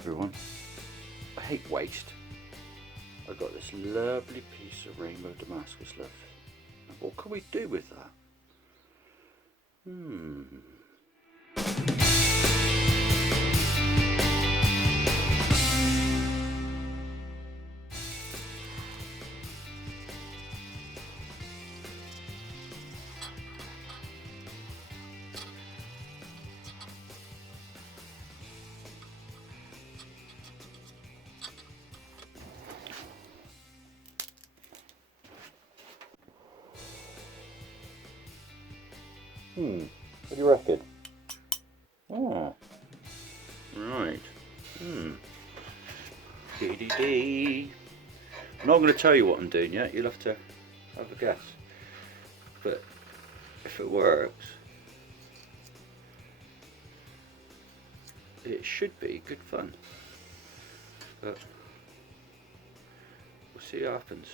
everyone. I hate waste. I've got this lovely piece of rainbow damascus left. What can we do with that? What do you reckon? Oh, right. Dee. I'm not going to tell you what I'm doing yet. You'll have to have a guess. But if it works, it should be good fun. But we'll see what happens.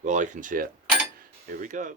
Well, I can see it. Here we go.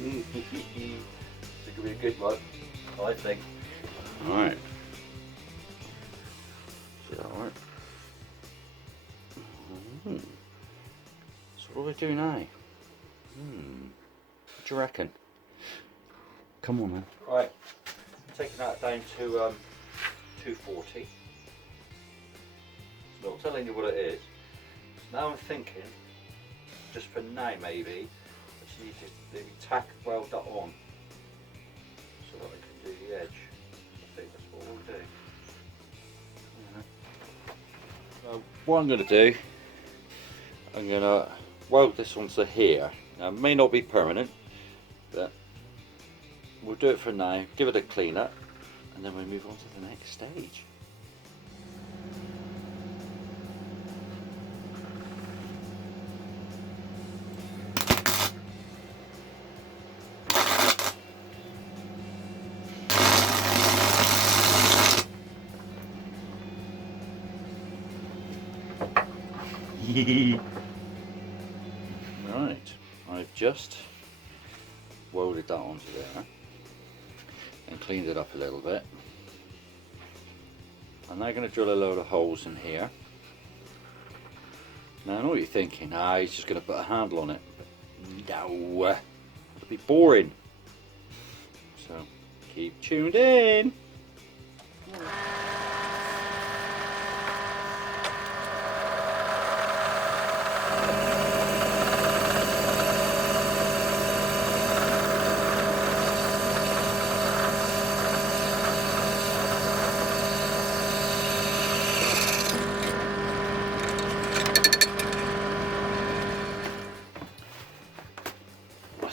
This could be a good one, I think. Alright. See that right? So what do we do now? What do you reckon? Come on, man. Right, taking that down to 240. Not telling you what it is. So now I'm thinking, just for now maybe, I just need to maybe weld that on so that I can do the edge. I think that's what we'll do. So what I'm going to do, I'm going to weld this onto here. Now it may not be permanent, but we'll do it for now, give it a clean up, and then we'll move on to the next stage. Right, I've just welded that onto there and cleaned it up a little bit. I'm now going to drill a load of holes in here. Now I know what you're thinking, he's just going to put a handle on it. But no, it'll be boring. So keep tuned in.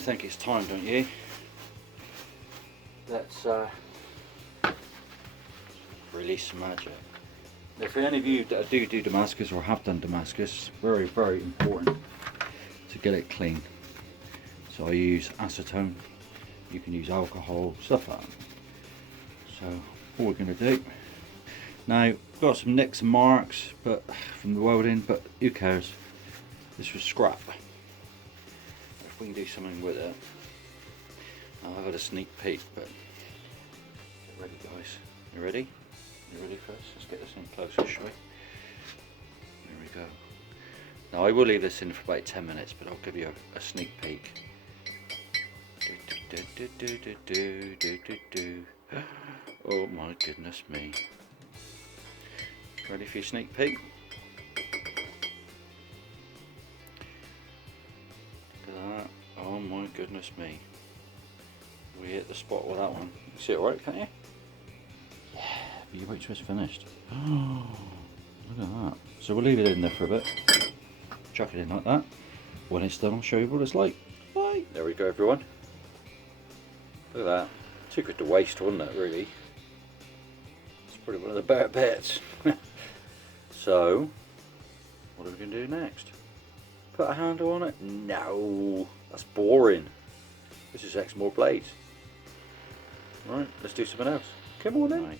think it's time, don't you? Let's release some magic. Now, for any of you that do damascus or have done damascus, very, very important to get it clean. So I use acetone, you can use alcohol, stuff like that. So what we're going to do, now got some nicks and marks but from the welding, but who cares, this was scrap. If we can do something with it, I've had a sneak peek, but get ready guys, you ready? You ready first? Let's get this in closer, shall we? There we go. Now I will leave this in for about 10 minutes, but I'll give you a sneak peek. Oh my goodness me. Ready for your sneak peek? Look at that. Oh my goodness me. We hit the spot with that one. You can see it right, can't you? Yeah, but you wait till it's finished. Oh, look at that. So we'll leave it in there for a bit. Chuck it in like that. When it's done, I'll show you what it's like. Bye. There we go, everyone. Look at that. Too good to waste, wasn't it, really? It's probably one of the better bits. So, what are we going to do next? Put a handle on it? No, that's boring. This is exmoorblades. Right, let's do something else. Come on in. Right.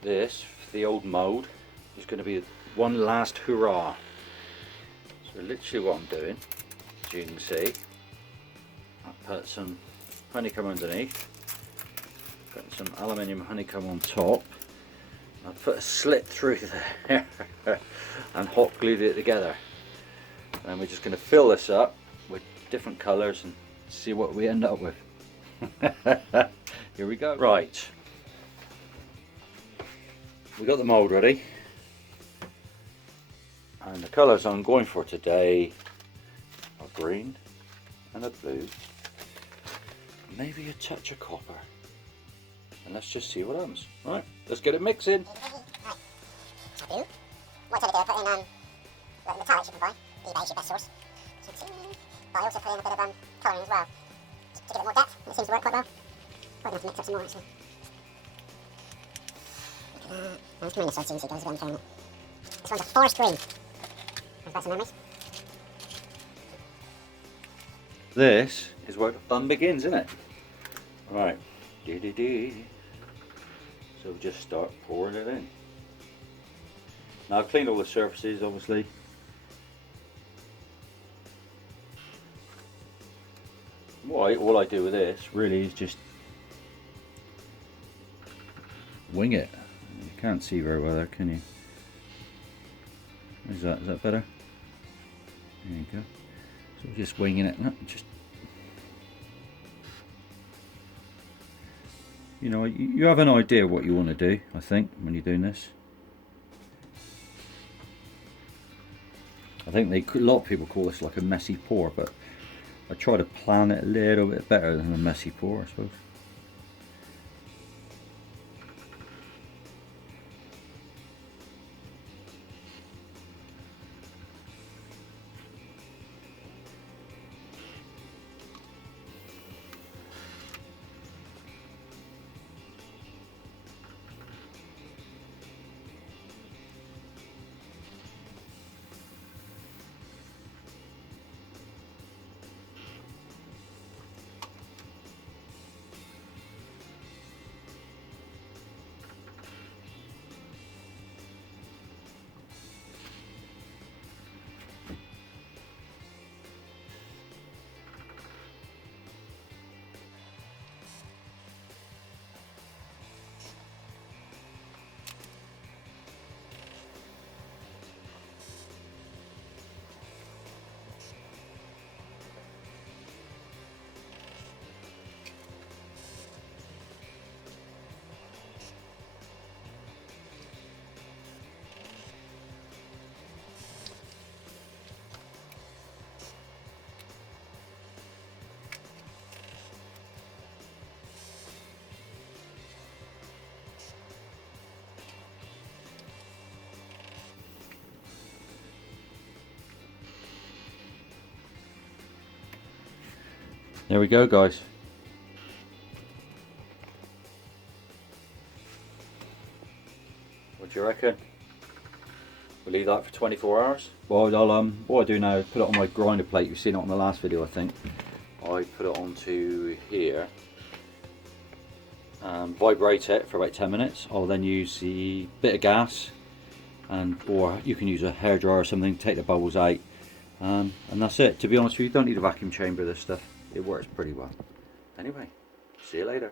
This, for the old mould, is going to be one last hurrah. So literally what I'm doing, as you can see, I put some honeycomb underneath, put some aluminium honeycomb on top, I put a slit through there and hot glued it together. And we're just going to fill this up with different colours and see what we end up with. Here we go. Right, we got the mould ready, and the colours I'm going for today are green and a blue, maybe a touch of copper, and let's just see what happens. Right, let's get it mixing. Right, what I do, put in the metallics you can buy, eBay is your best source. But I also put in a bit of colouring as well, to give it more depth, and it seems to work quite well. Probably have to mix up some more actually. Look at that. Now let's come in this side so you can see guys what I'm throwing it. This one's a forest green. I've got some memories. This is where the fun begins, isn't it? Right, dee. So we'll just start pouring it in. Now I've cleaned all the surfaces, obviously. All I do with this really is just wing it. You can't see very well there, can you? Is that better? There you go. So we're just winging it. Just, you know, you have an idea what you want to do, I think, when you're doing this. I think a lot of people call this like a messy pour, but I try to plan it a little bit better than a messy pour, I suppose. There we go, guys. What do you reckon? We'll leave that for 24 hours. Well, what I do now is put it on my grinder plate. You've seen it on the last video, I think. I put it onto here and vibrate it for about 10 minutes. I'll then use the bit of gas, or you can use a hairdryer or something, take the bubbles out, and that's it. To be honest with you, you don't need a vacuum chamber, this stuff. It works pretty well. Anyway, see you later.